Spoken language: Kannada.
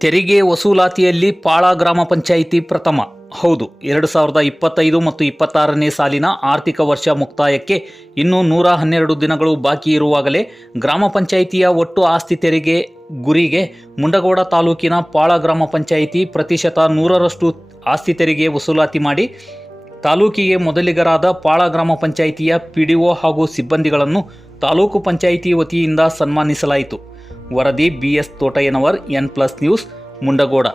ತೆರಿಗೆ ವಸೂಲಾತಿಯಲ್ಲಿ ಪಾಳ ಗ್ರಾಮ ಪಂಚಾಯಿತಿ ಪ್ರಥಮ. ಹೌದು, ಎರಡು ಸಾವಿರದ ಇಪ್ಪತ್ತೈದು ಮತ್ತು ಇಪ್ಪತ್ತಾರನೇ ಸಾಲಿನ ಆರ್ಥಿಕ ವರ್ಷ ಮುಕ್ತಾಯಕ್ಕೆ ಇನ್ನೂ ನೂರ ಹನ್ನೆರಡು ದಿನಗಳು ಬಾಕಿ ಇರುವಾಗಲೇ ಗ್ರಾಮ ಪಂಚಾಯಿತಿಯ ಒಟ್ಟು ಆಸ್ತಿ ತೆರಿಗೆ ಗುರಿಗೆ ಮುಂಡಗೋಡ ತಾಲೂಕಿನ ಪಾಳ ಗ್ರಾಮ ಪಂಚಾಯಿತಿ ಪ್ರತಿಶತ ನೂರರಷ್ಟು ಆಸ್ತಿ ತೆರಿಗೆ ವಸೂಲಾತಿ ಮಾಡಿ ತಾಲೂಕಿಗೆ ಮೊದಲಿಗರಾದ ಪಾಳ ಗ್ರಾಮ ಪಂಚಾಯಿತಿಯ ಪಿಡಿಒ ಹಾಗೂ ಸಿಬ್ಬಂದಿಗಳನ್ನು ತಾಲೂಕು ಪಂಚಾಯಿತಿ ವತಿಯಿಂದ ಸನ್ಮಾನಿಸಲಾಯಿತು. ವರದಿ BS Totayyanavar N plus news Mundgod